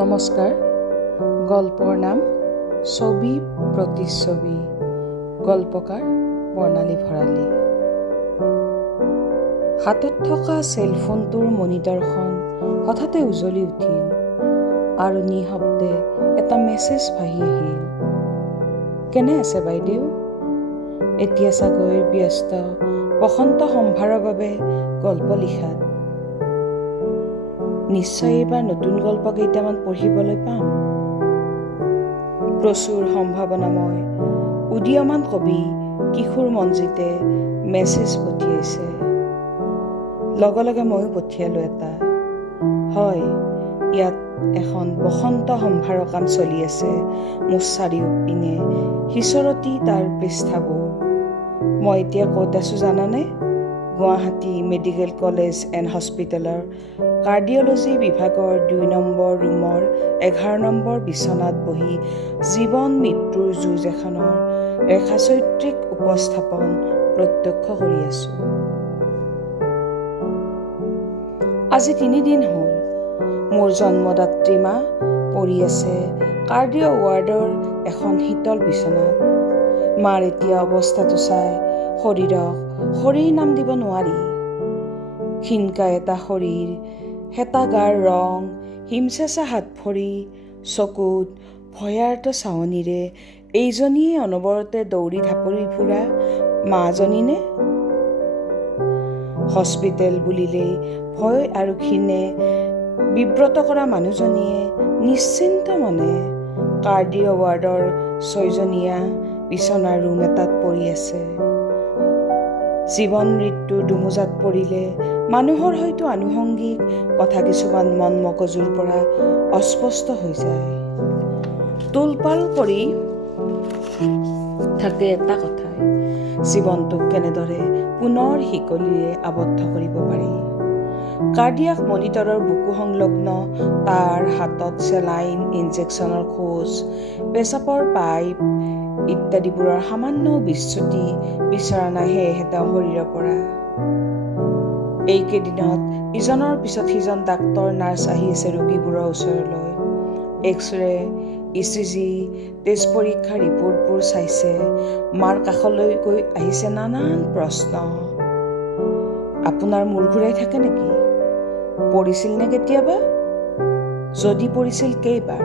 নমস্কাৰ। গল্পৰ নাম ছবি প্ৰতিচ্ছবি। গল্পকাৰ বৰ্ণালী ভৰালী। হাতত থকা চেলফোনটোৰ মনিটৰখন হঠাতে উজলি উঠিল আৰু নিঃশব্দে এটা মেছেজ ভাহি আহিল। কেনে আছে বাইদেউ? এতিয়া চাগৈ ব্যস্ত বসন্ত সম্ভাৰৰ বাবে গল্প লিখাত। নিশ্চয় এইবাৰ নতুন গল্প কেইটামান পঢ়িবলৈ পাম। প্ৰচুৰ সম্ভাৱনাময় উদীয়মান কবি কিশোৰ মঞ্জিতে মেছেজ পঠিয়াইছে। লগে লগে ময়ো পঠিয়ালোঁ এটা। হয়, ইয়াত এখন বসন্ত সম্ভাৰৰ কাম চলি আছে মোৰ চাৰিওপিনে সিঁচৰতি তাৰ পৃষ্ঠাবোৰ। মই এতিয়া ক'ত আছোঁ জানানে? গুৱাহাটী মেডিকেল কলেজ এণ্ড হস্পিটেলৰ কাৰ্ডিঅ'লজি বিভাগৰ ২ নম্বৰ ৰুমৰ ১১ নম্বৰ বিচনাত বহি জীৱন মৃত্যুৰ যুঁজ এখনৰ ৰেখাচৈত্ৰিক উপস্থাপন প্ৰত্যক্ষ কৰি আছোঁ। আজি ৩ দিন হ'ল মোৰ জন্মদাত্ৰী মা পৰি আছে কাৰ্ডিঅ' ৱাৰ্ডৰ এখন শীতল বিচনাত। মাৰ এতিয়া অৱস্থাটো চাই শৰীৰ নাম দিব নোৱাৰি। ক্ষীণকায় এটা শৰীৰ, হেতা গাৰ ৰং, হিমচেঁচা হাত ভৰি, চকুত ভয়াৰ্ত চাৱনিৰে এইজনীয়ে অনবৰতে দৌৰি ঢাপৰি ফুৰা মাজনীনে? হস্পিটেল বুলিলেই ভয় আৰু ক্ষীণে বিব্ৰত কৰা মানুহজনীয়ে নিশ্চিন্ত মনে কাৰ্ডিঅ' ৱাৰ্ডৰ ৬জনীয়া বিচনাৰ ৰুম এটাত পৰি আছে। জীৱন মৃত্যুৰ দুমোজাত পৰিলে মানুহৰ হয়তো আনুষংগিক কথা কিছুমান মন মগজুৰ পৰা অস্পষ্ট হৈ যায়। তোলপাল কৰি থাকে এটা কথাই, জীৱনটোক কেনেদৰে পুনৰ শিকলিৰে আবদ্ধ কৰিব পাৰি। কাৰ্ডিয়াক মনিটৰৰ বুকু সংলগ্ন তাৰ হাতত চেলাইন, ইনজেকশ্যনৰ খোজ, পেচাবৰ পাইপ ইত্যাদিবোৰৰ সামান্য বিচ্যুতি বিচৰা নাই সেয়েহে তেওঁ শৰীৰৰ পৰা। এইকেইদিনত ইজনৰ পিছত সিজন ডাক্তৰ নাৰ্ছ আহি আছে ৰোগীবোৰৰ ওচৰলৈ। এক্স-ৰে, ECG, তেজ পৰীক্ষাৰ ৰিপৰ্টবোৰ চাইছে। মাৰ কাষলৈ গৈ আহিছে নানান প্ৰশ্ন। আপোনাৰ মূৰ ঘূৰাই থাকে নেকি? পৰিছিল নে কেতিয়াবা? যদি পৰিছিল কেইবাৰ?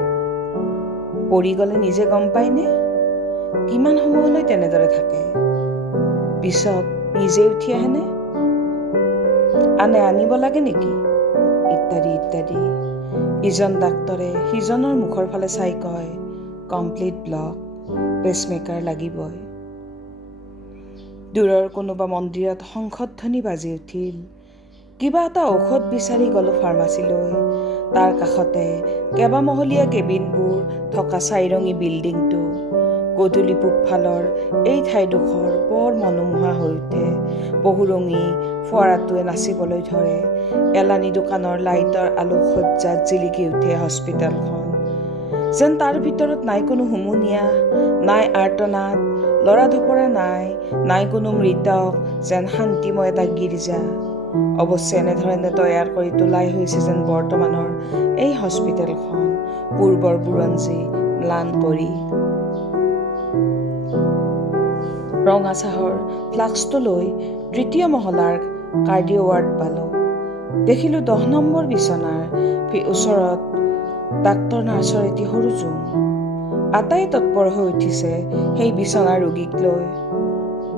পৰি গ'লে নিজে গম পায়নে? কিমান সময়লৈ তেনেদৰে থাকে? পিছত নিজে উঠি আহেনে? আনিব লাগে নেকি? ইত্যাদি ইত্যাদি। ইজন ডাক্তৰে সিজনৰ মুখৰ ফালে চাই কয়, কমপ্লিট ব্লক, পেচমেকাৰ লাগিবই। দূৰৰ কোনোবা মন্দিৰত শংখধ্বনি বাজি উঠিল। কিবা এটা ঔষধ বিচাৰি গ'লোঁ ফাৰ্মাচীলৈ। তাৰ কাষতে কেইবামহলীয়া কেবিনবোৰ থকা ৪ৰঙী বিল্ডিংটো। গধূলি পূবফালৰ এই ঠাইডোখৰ বৰ মনোমোহা হৈ উঠে। বহুৰঙী ফোৱাৰাটোৱে নাচিবলৈ ধৰে। এলানি দোকানৰ লাইটৰ আলোকসজ্জাত জিলিকি উঠে হস্পিটেলখন। যেন তাৰ ভিতৰত নাই কোনো হুমুনিয়া, নাই আৰ্তনাদ, লৰা ধপৰা নাই কোনো মৃতক, যেন শান্তিময় এটা গীৰ্জা। অৱশ্যে এনেধৰণে তৈয়াৰ কৰি তোলাই হৈছে যেন বৰ্তমানৰ এই হস্পিটেলখন পূৰ্বৰ বুৰঞ্জী ম্লান কৰি। ৰঙা চাহৰ ফ্লাস্কটো লৈ ৩য় মহলাৰ কাৰ্ডিঅ' ৱাৰ্ড পালোঁ। দেখিলোঁ ১০ নম্বৰ বিচনাৰ ওচৰত ডাক্তৰ নাৰ্ছৰ এটি সৰু জুম। আটাই তৎপৰ হৈ উঠিছে সেই বিচনাৰ ৰোগীক লৈ।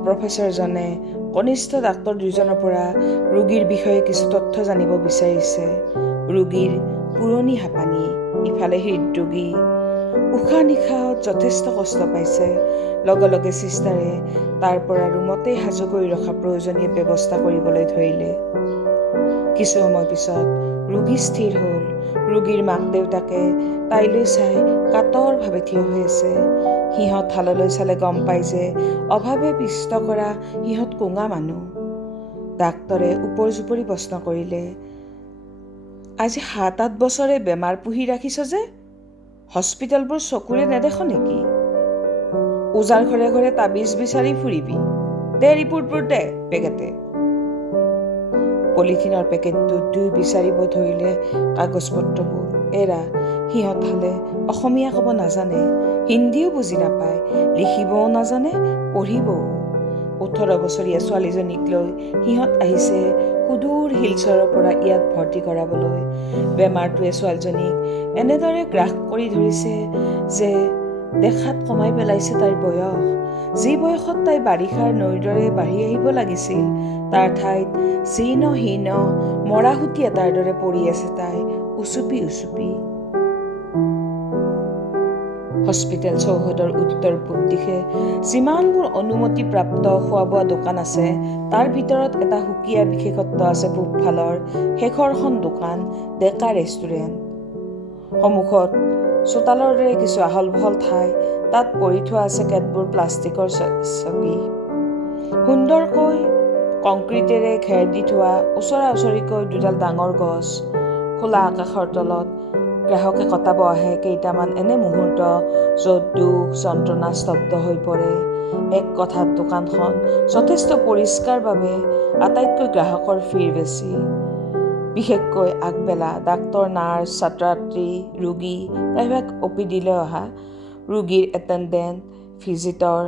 প্ৰফেচৰজনে কনিষ্ঠ ডাক্তৰ ২জনৰ পৰা ৰোগীৰ বিষয়ে কিছু তথ্য জানিব বিচাৰিছে। ৰোগীৰ পুৰণি হাঁপানি, ইফালে হৃদৰোগী, উশাহ নিশাহত যথেষ্ট কষ্ট পাইছে। লগে লগে চিষ্টাৰে তাৰ পৰা ৰুমতেই সাজু কৰি ৰখা প্ৰয়োজনীয় ব্যৱস্থা কৰিবলৈ ধৰিলে। কিছু সময় পিছত ৰোগী স্থিৰ হ'ল। ৰোগীৰ মাক দেউতাকে তাইলৈ চাই কাতৰভাৱে থিয় হৈ আছে। সিহঁত হাললৈ চালে গম পাই যে অভাৱে পিষ্ট কৰা সিহঁত কোঙা মানুহ। ডাক্তৰে ওপৰ-জোপৰি প্ৰশ্ন কৰিলে, আজি ৭-৮ বছৰে বেমাৰ পুহি ৰাখিছ যে, হস্পিটেলবোৰ চকুৰে নেদেখ নেকি? ওজাৰ ঘৰে ঘৰে তাবিজ বিচাৰি ফুৰিবি? দে ৰিপৰ্টবোৰ দে পেকেটে। পলিথিনৰ পেকেটটোত দুই বিচাৰিব ধৰিলে কাগজ পত্ৰবোৰ। এৰা, সিহঁত হালে অসমীয়া ক'ব নাজানে, হিন্দীও বুজি নাপায়, লিখিবও নাজানে, পঢ়িবও। 18 বছৰীয়া ছোৱালীজনীক লৈ সিহঁত আহিছে সুদূৰ শিলচৰৰ পৰা ইয়াত ভৰ্তি কৰাবলৈ। বেমাৰটোৱে ছোৱালীজনীক এনেদৰে গ্ৰাস কৰি ধৰিছে যে দেখাত কমাই পেলাইছে তাইৰ বয়স। যি বয়সত তাই বাৰিষাৰ নৈৰ দৰে বাঢ়ি আহিব লাগিছিল, তাৰ ঠাইত জীৰ্ণ হীৰ্ণ মৰাহুতি এটাৰ দৰে পৰি আছে তাই, উচুপি উচুপি। হস্পিটেল চৌহদৰ উত্তৰ পূব দিশে যিমানবোৰ অনুমতিপ্ৰাপ্ত খোৱা বোৱা দোকান আছে, তাৰ ভিতৰত এটা সুকীয়া বিশেষত্ব আছে পূবফালৰ শেষৰখন দোকান, ডেকা ৰেষ্টুৰেণ্ট। সন্মুখত চোতালৰ দৰে কিছু আহল বহল ঠাই, তাত পৰি থোৱা আছে কেতবোৰ প্লাষ্টিকৰ চকী। সুন্দৰকৈ কংক্ৰিটেৰে ঘেৰ দি থোৱা ওচৰা ওচৰিকৈ দুডাল ডাঙৰ গছ। খোলা আকাশৰ তলত গ্ৰাহকে কটাব আহে কেইটামান এনে মুহূৰ্ত য'ত দুখ যন্ত্ৰণা স্তব্ধ হৈ পৰে। এক কথাত দোকানখন যথেষ্ট পৰিষ্কাৰ বাবে আটাইতকৈ গ্ৰাহকৰ ভিৰ বেছি। বিশেষকৈ আগবেলা ডাক্তৰ, নাৰ্ছ, ছাত্ৰ-ছাত্ৰী, ৰোগী প্ৰায়ভাগ OPD-লৈ অহা, ৰোগীৰ এটেণ্ডেণ্ট, ভিজিটৰ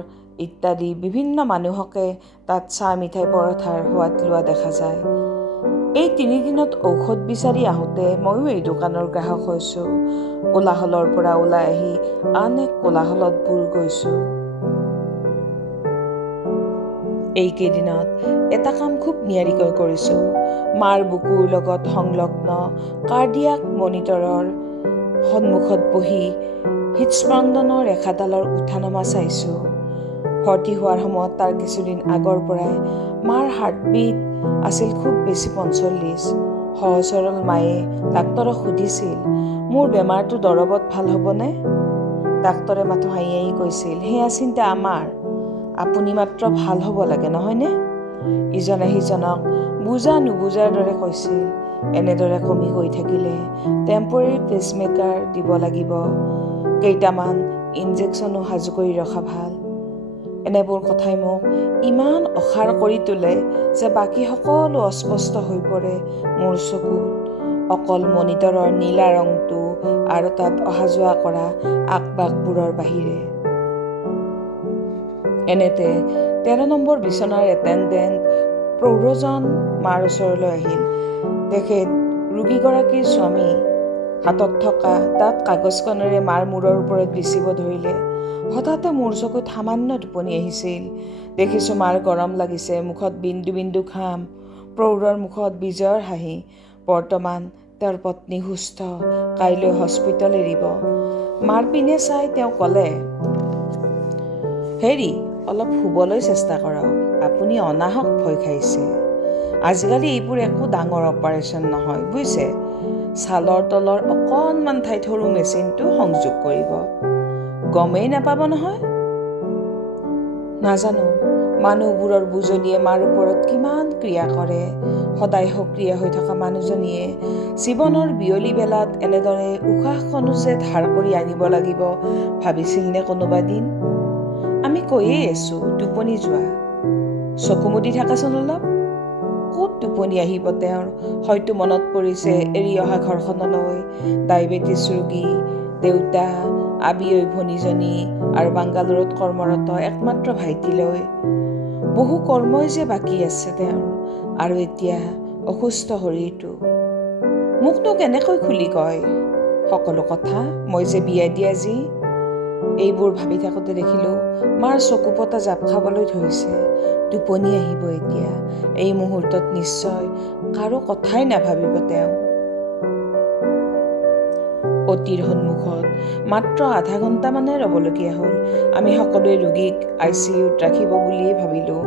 ইত্যাদি বিভিন্ন মানুহকে তাত চাহ মিঠাই পৰঠাৰ সোৱাদ লোৱা দেখা যায়। এই 3 দিনত ঔষধ বিচাৰি আহোঁতে ময়ো এই দোকানৰ গ্ৰাহক হৈছোঁ। কোলাহলৰ পৰা ওলাই আহি আন এক কোলাহলত বুৰ গৈছোঁ। এইকেইদিনত এটা কাম খুব নিয়াৰিকৈ কৰিছোঁ। মাৰ বুকুৰ লগত সংলগ্ন কাৰ্ডিয়াক মনিটৰৰ সন্মুখত বহি হৃদস্পন্দনৰ ৰেখাডালৰ উঠা-নমা চাইছোঁ। ভৰ্তি হোৱাৰ সময়ত তাৰ কিছুদিন আগৰ পৰাই মাৰ হাৰ্টবিট আছিল খুব বেছি 45। সহজ সৰল মায়ে ডাক্তৰক সুধিছিল, মোৰ বেমাৰটো দৰবত ভাল হ'বনে? ডাক্তৰে মাথো হাঁহি হাঁহি কৈছিল, সেয়া চিন্তা আমাৰ, আপুনি মাত্ৰ ভাল হ'ব লাগে, নহয়নে? ইজনে সিজনক বুজা নুবুজাৰ দৰে কৈছিল। এনেদৰে কমি গৈ থাকিলে টেম্পৰেৰী পেচমেকাৰ দিব লাগিব, কেইটামান ইনজেকশ্যনো সাজু কৰি ৰখা ভাল। এনেবোৰ কথাই মোক ইমান অসাৰ কৰি তোলে যে বাকী সকলো অস্পষ্ট হৈ পৰে মোৰ চকুত, অকল মনিটৰৰ নীলা ৰংটো আৰু তাত অহা যোৱা কৰা আকবাকবোৰৰ বাহিৰে। এনেতে 13 নম্বৰ বিচনাৰ এটেণ্ডেণ্ট প্ৰৌঢ়জন মাৰ ওচৰলৈ আহিল। তেখেত ৰোগীগৰাকীৰ স্বামী। হাতত থকা ডাঠ কাগজখনেৰে মাৰ মূৰৰ ওপৰত বিচিব ধৰিলে। হঠাতে মোৰ চকুত সামান্য টোপনি আহিছিল। দেখিছোঁ মাৰ গৰম লাগিছে, মুখত বিন্দু বিন্দু ঘাম। প্ৰৌঢ়ৰ মুখত বিজয়ৰ হাঁহি। বৰ্তমান তেওঁৰ পত্নী সুস্থ, কাইলৈ হস্পিটেল এৰিব। মাৰ পিনে চাই তেওঁ ক'লে, হেৰি, অলপ শুবলৈ চেষ্টা কৰক, আপুনি অনাহক ভয় খাইছে। আজিকালি এইবোৰ একো ডাঙৰ অপাৰেশ্যন নহয়, বুজিছে? ছালৰ তলৰ অকণমান ঠাইত সৰু মেচিনটো সংযোগ কৰিব, গমেই নাপাব নহয়। নাজানো মানুহবোৰৰ বুজনিয়ে মাৰ ওপৰত কিমান ক্ৰিয়া কৰে। সদায় সক্ৰিয় হৈ থকা মানুহজনীয়ে জীৱনৰ বিয়লি বেলাত এনেদৰে উশাহখনো যে ধাৰ কৰি আনিব লাগিব ভাবিছিল নে কোনোবা দিন? আমি কৈয়ে আছো, টোপনি যোৱা, চকু মুদি থাকাচোন অলপ। ক'ত টোপনি আহিব তেওঁৰ? হয়তো মনত পৰিছে এৰি অহা ঘৰখনলৈ, ডায়েবেটিছ ৰোগী, দেউতা, আবিঐ ভনীজনী আৰু বাংগালোৰত কৰ্মৰত একমাত্ৰ ভাইটিলৈ। বহু কৰ্মই যে বাকী আছে তেওঁৰ, আৰু এতিয়া অসুস্থ শৰীৰটো। মোকনো কেনেকৈ খুলি কয় সকলো কথা, মই যে বিয়া দিয়া যি? এইবোৰ ভাবি থাকোঁতে দেখিলোঁ মাৰ চকুপতা জাপ খাবলৈ ধৰিছে। টোপনি আহিব এতিয়া, এই মুহূৰ্তত নিশ্চয় কাৰো কথাই নাভাবিব তেওঁ। অতিৰ সন্মুখত মাত্ৰ আধা ঘণ্টামানে ৰ'বলগীয়া হ'ল। আমি সকলোৱে ৰোগীক ICUত ৰাখিব বুলিয়েই ভাবিলোঁ,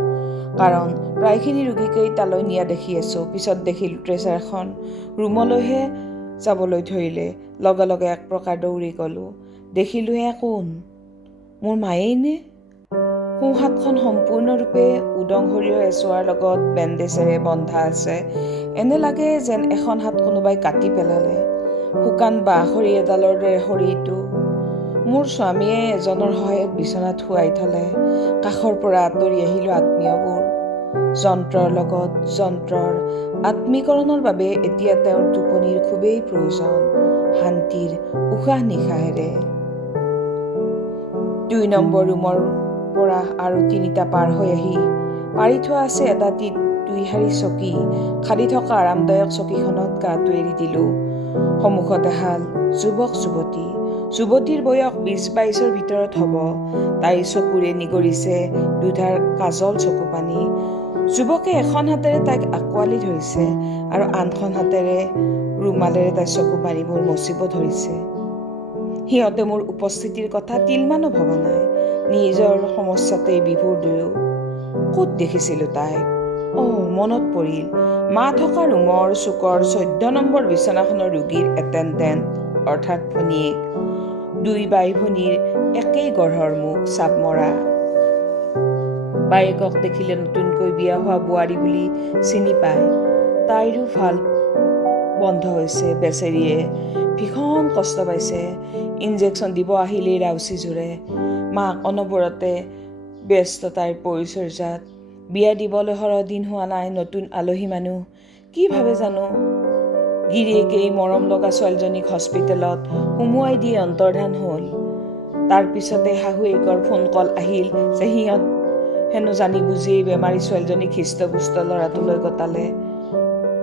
কাৰণ প্ৰায়খিনি ৰোগীকেই তালৈ নিয়া দেখি আছোঁ। পিছত দেখিলোঁ ট্ৰেচাৰ এখন ৰুমলৈহে যাবলৈ ধৰিলে। লগে লগে এক প্ৰকাৰ দৌৰি গ'লোঁ। দেখিলোঁ এয়া কোন? মোৰ মায়েই নে? সোঁ হাতখন সম্পূৰ্ণৰূপে উদং শৰীৰৰ এছোৱাৰ লগত বেণ্ডেজেৰে বন্ধা আছে। এনে লাগে যেন এখন হাত কোনোবাই কাটি পেলালে। শুকান বাঁহখৰি এডালৰ দৰে শৰীৰটো। মোৰ স্বামীয়ে এজনৰ সহায়ত বিচনাত শুৱাই থলে। কাষৰ পৰা আঁতৰি আহিলোঁ আত্মীয়বোৰ। যন্ত্ৰৰ লগত যন্ত্ৰৰ আত্মীকৰণৰ বাবে এতিয়া তেওঁৰ টোপনিৰ খুবেই প্ৰয়োজন। শান্তিৰ উশাহ নিশাহেৰে। ২ নম্বৰ ৰুমৰ পৰা আৰু ৩টা পাৰ হৈ আহি পাৰি থোৱা আছে এটা ২ শাৰী চকী। খালি থকা আৰামদায়ক চকীখনত গাটো এৰি দিলোঁ। সন্মুখত এহাল যুৱক যুৱতীৰ বয়স ২০-২২ৰ ভিতৰত হ'ব। তাইৰ চকুৰে নিগৰিছে দুধাৰ কাজল চকুপানী। যুৱকে এখন হাতেৰে তাইক আঁকোৱালি ধৰিছে আৰু আনখন হাতেৰে ৰুমালেৰে তাইৰ চকুপানীবোৰ মচিব ধৰিছে। সিহঁতে মোৰ উপস্থিতিৰ কথা তিলমানো ভবা নাই। নিজৰ সমস্যাতেই বিভোৰ দুয়ো। ক'ত দেখিছিলোঁ তাইক? মনত পৰিল। মা থকা ৰুমৰ চুকৰ ১৪ নম্বৰ বিচনাখনৰ ৰোগীৰ এটেণ্ডেণ্ট অৰ্থাৎ ভনীয়েক। ২ বাই-ভনীৰ একেই গঢ়ৰ মুখ চাপ মৰা। বায়েকক দেখিলে নতুনকৈ বিয়া হোৱা বোৱাৰী বুলি চিনি পায়। তাইৰো ভাল বন্ধ হৈছে। বেচেৰীয়ে ভীষণ কষ্ট পাইছে। ইনজেকশ্যন দিব আহিলেই ৰাউচি জোৰে। মাক অনবৰতে ব্যস্ত তাইৰ পৰিচৰ্যাত। বিয়া দিবলৈ সৰহদিন হোৱা নাই। নতুন আলহী মানুহ। কি ভাবে জানো। গিৰিয়েকে এই মৰম লগা ছোৱালীজনীক হস্পিটেলত সুমুৱাই দি অন্তৰ্ধান হ'ল। তাৰ পিছতে শাহুৱেকৰ ফোন কল আহিল যে সিহঁত হেনো জানি বুজিয়েই বেমাৰী ছোৱালীজনীক হৃষ্টপুষ্ট ল'ৰাটোলৈ গতালে।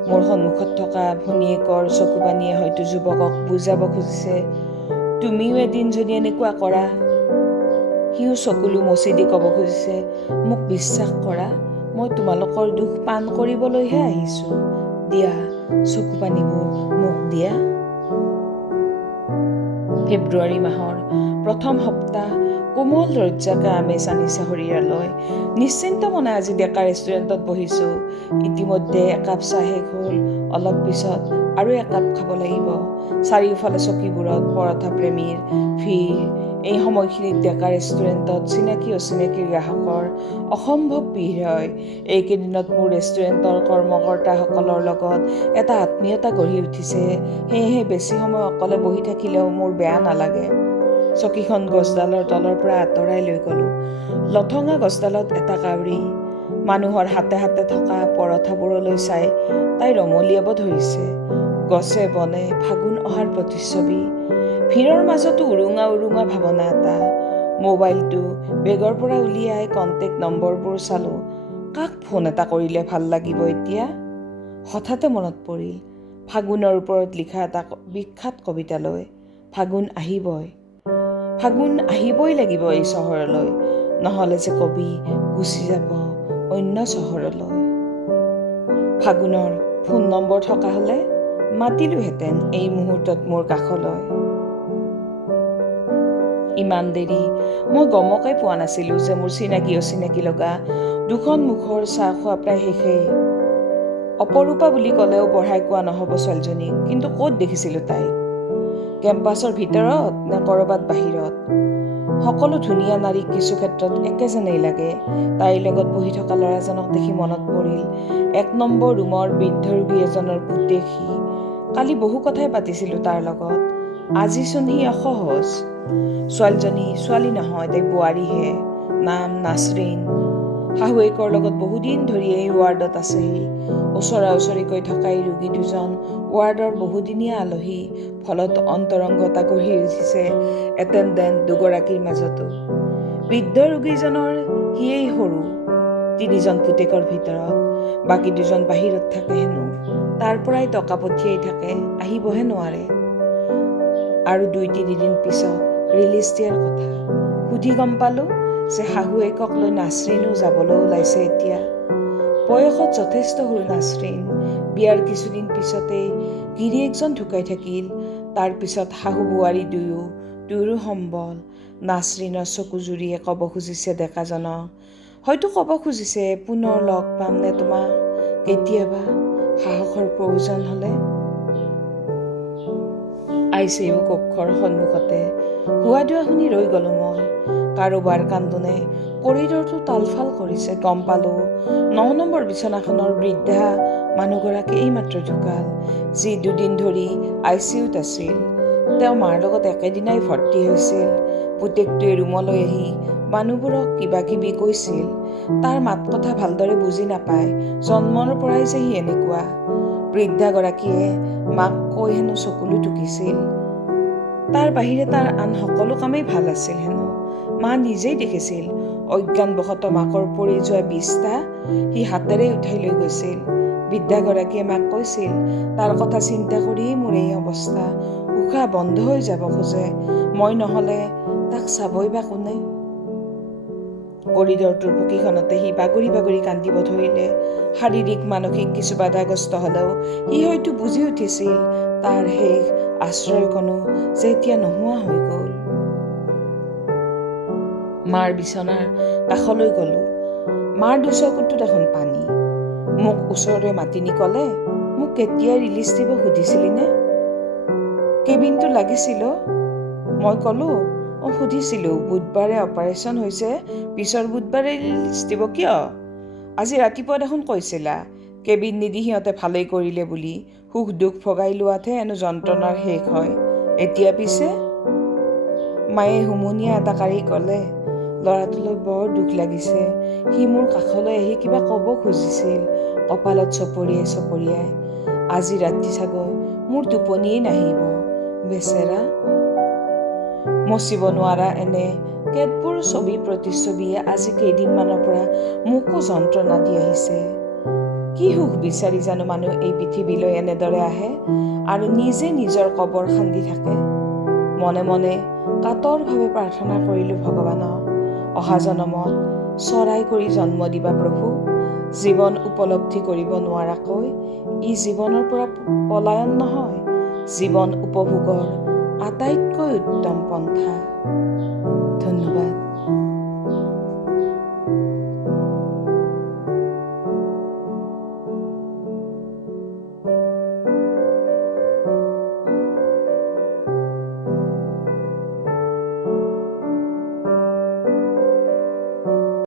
মোৰ সন্মুখত থকা ভনীয়েকৰ চকুপানীয়ে হয়তো যুৱকক বুজাব খুজিছে, তুমিও এদিন যদি এনেকুৱা কৰা। সিও চকুলো মচি দি ক'ব খুজিছে, মোক বিশ্বাস কৰা, মই তোমালোকৰ দুখ পান কৰিবলৈহে আহিছোঁ। দিয়া চকুপানীবোৰ মোক দিয়া। ফেব্ৰুৱাৰী মাহৰ প্ৰথম সপ্তাহ কোমল ৰজ্জাকে আমেজ আনিছে শৰীৰলৈ। নিশ্চিন্ত মনে আজি ডেকা ৰেষ্টুৰেণ্টত বহিছোঁ। ইতিমধ্যে একাপ চাহ শেষ হ'ল। অলপ পিছত আৰু একাপ খাব লাগিব। চাৰিওফালে চকীবোৰত পৰঠা প্ৰেমীৰ ভিৰ। এই সময়খিনিত ডেকা ৰেষ্টুৰেণ্টত চিনাকি অচিনাকি গ্ৰাহকৰ অসম্ভৱ ভিৰ হয়। এইকেইদিনত মোৰ ৰেষ্টুৰেণ্টৰ কৰ্মকৰ্তাসকলৰ লগত এটা আত্মীয়তা গঢ়ি উঠিছে। সেয়েহে বেছি সময় অকলে বহি থাকিলেও মোৰ বেয়া নালাগে। চকীখন গছডালৰ তলৰ পৰা আঁতৰাই লৈ গ'লোঁ। লঠঙা গছডালত এটা কাউৰী। মানুহৰ হাতে হাতে থকা পৰঠাবোৰলৈ চাই তাই ৰমলিয়াব ধৰিছে। গছে বনে ফাগুন অহাৰ প্ৰতিচ্ছবি। ভিৰৰ মাজতো উৰুঙা উৰুঙা ভাৱনা এটা। মোবাইলটো বেগৰ পৰা উলিয়াই কণ্টেক্ট নম্বৰবোৰ চালোঁ। কাক ফোন এটা কৰিলে ভাল লাগিব এতিয়া? হঠাতে মনত পৰিল ফাগুনৰ ওপৰত লিখা এটা বিখ্যাত কবিতালৈ। ফাগুন আহিবই লাগিব এই চহৰলৈ, নহ'লে যে কবি গুচি যাব অন্য চহৰলৈ। ফাগুনৰ ফোন নম্বৰ থকা হ'লে মাতিলোহেঁতেন এই মুহূৰ্তত মোৰ কাষলৈ। ইমান দেৰি মই গমকে পোৱা নাছিলোঁ যে মোৰ চিনাকি অচিনাকি লগা দুখন মুখৰ চাহ খোৱা প্ৰায় শেষেই। অপৰূপা বুলি ক'লেও বঢ়াই কোৱা নহ'ব ছোৱালীজনীক। কিন্তু ক'ত দেখিছিলোঁ তাইক? কেম্পাছৰ ভিতৰত নে ক'ৰবাত বাহিৰত? সকলো ধুনীয়া নাৰীক কিছু ক্ষেত্ৰত একে যেনেই লাগে। তাইৰ লগত বহি থকা ল'ৰাজনক দেখি মনত পৰিল ১ নম্বৰ ৰুমৰ বৃদ্ধ ৰোগী এজনৰ পুতেক সি। কালি বহু কথাই পাতিছিলোঁ তাৰ লগত। আজিচোন সি অসহজ। ছোৱালীজনী ছোৱালী নহয়, তাই বোৱাৰীহে। নাম নাছৰিন। শাহুৱেকৰ লগত বহুদিন ধৰি এই ৱাৰ্ডত আছেহি। ওচৰা ওচৰিকৈ থকা এই ৰোগী দুজন ৱাৰ্ডৰ বহুদিনীয়া আলহী। ফলত অন্তৰংগতা গঢ়ি উঠিছে এটেণ্ডেণ্ট দুগৰাকীৰ মাজতো। বৃদ্ধ ৰোগীজনৰ সিয়েই সৰু ৩জন পুতেকৰ ভিতৰত। বাকী 2জন বাহিৰত থাকে হেনো। তাৰ পৰাই টকা পঠিয়াই থাকে, আহিবহে নোৱাৰে। আৰু ২-৩ দিন পিছত ৰিলিজ দিয়াৰ কথা। সুধি গম পালোঁ যে শাহুৱেকক লৈ নাছৰিনো যাবলৈ ওলাইছে এতিয়া। বয়সত যথেষ্ট সৰু নাছৰিন। বিয়াৰ কিছুদিন পিছতেই গিৰিয়েকজন ঢুকাই থাকিল। তাৰ পিছত শাহু বোৱাৰী দুয়ো সম্বল। নাছৰিনৰ চকু জুৰিয়ে ক'ব খুজিছে ডেকাজনক, হয়তো ক'ব খুজিছে পুনৰ লগ পামনে তোমাক কেতিয়াবা সাহসৰ প্ৰয়োজন হ'লে। ICU কক্ষৰ সন্মুখতে হুৱাদুৱা শুনি ৰৈ গ'লোঁ মই। কাৰোবাৰ কান্দোনে কৰিডৰটো তালফাল কৰিছে। গম পালোঁ ৯ নম্বৰ বিচনাখনৰ বৃদ্ধা মানুহগৰাকী এইমাত্ৰ ঢুকাল, যি 2 দিন ধৰি ICUত আছিল। তেওঁ মাৰ লগত একেদিনাই ভৰ্তি হৈছিল। পুতেকটোৱে ৰুমলৈ আহি মানুহবোৰক কিবা কিবি কৈছিল। তাৰ মাত কথা ভালদৰে বুজি নাপায়। জন্মৰ পৰাই যে সি এনেকুৱা। বৃদ্ধাগৰাকীয়ে মাক কৈ হেনো চকুলো টুকিছিল। তাৰ বাহিৰে তাৰ আন সকলো কামেই ভাল আছিল হেনো। মা নিজেই দেখিছিল অজ্ঞানবশতঃ মাকৰ পৰি যোৱা বিছটা সি হাতেৰে উঠাই লৈ গৈছিল। বৃদ্ধাগৰাকীয়ে মাক কৈছিল, তাৰ কথা চিন্তা কৰিয়েই মোৰ এই অৱস্থা, উশাহ বন্ধ হৈ যাব খোজে, মই নহ'লে তাক চাবই বা কোনে। কৰিডৰটোৰ পকীখনতে সি বাগৰি বাগৰি কান্দিব ধৰিলে। শাৰীৰিক মানসিক কিছু বাধাগ্ৰস্ত হ'লেও সি হয়তো বুজি উঠিছিল তাৰ শেষ আশ্ৰয়কণো যে এতিয়া নোহোৱা হৈ গ'ল। মাৰ বিচনাৰ কাষলৈ গ'লো। মাৰ দুচকুতো দেখোন পানী। মোক ওচৰলৈ মাতি নি ক'লে, মোক কেতিয়া ৰিলিজ দিব সুধিছিলিনে? কেবিনটো লাগিছিল অ'? মই ক'লো, সুধিছিলোঁ, বুধবাৰে অপাৰেশ্যন হৈছে, পিছৰ বুধবাৰে ৰিলিজ দিব কিয়? আজি ৰাতিপুৱা দেখোন কৈছিলা, কেবিন নিদি সিহঁতে ভালেই কৰিলে বুলি, সুখ দুখ ভগাই লোৱাতহে এনো যন্ত্ৰণাৰ শেষ হয়। এতিয়া পিছে? মায়ে হুমুনিয়া এটা কাঢ়ি ক'লে, ল'ৰাটোলৈ বৰ দুখ লাগিছে, সি মোৰ কাষলৈ আহি কিবা ক'ব খুজিছিল, কপালত চপৰিয়াই চপৰিয়াই। আজি ৰাতি চাগৈ মোৰ টোপনিয়েই নাহিব, বেচেৰা। মচিব নোৱাৰা এনে কেতবোৰ ছবি প্ৰতিচ্ছবিয়ে আজি কেইদিনমানৰ পৰা মোকো যন্ত্ৰণা দি আহিছে। কি সুখ বিচাৰি জানো মানুহ এই পৃথিৱীলৈ এনেদৰে আহে আৰু নিজে নিজৰ কবৰ খান্দি থাকে। মনে মনে কাতৰভাৱে প্ৰাৰ্থনা কৰিলোঁ ভগৱানক, অহা জনমত চৰাই কৰি জন্ম দিবা প্ৰভু। জীৱন উপলব্ধি কৰিব নোৱাৰাকৈ ই জীৱনৰ পৰা পলায়ন নহয়, জীৱন উপভোগৰ আটাইতকৈ উত্তম পন্থা। ধন্যবাদ।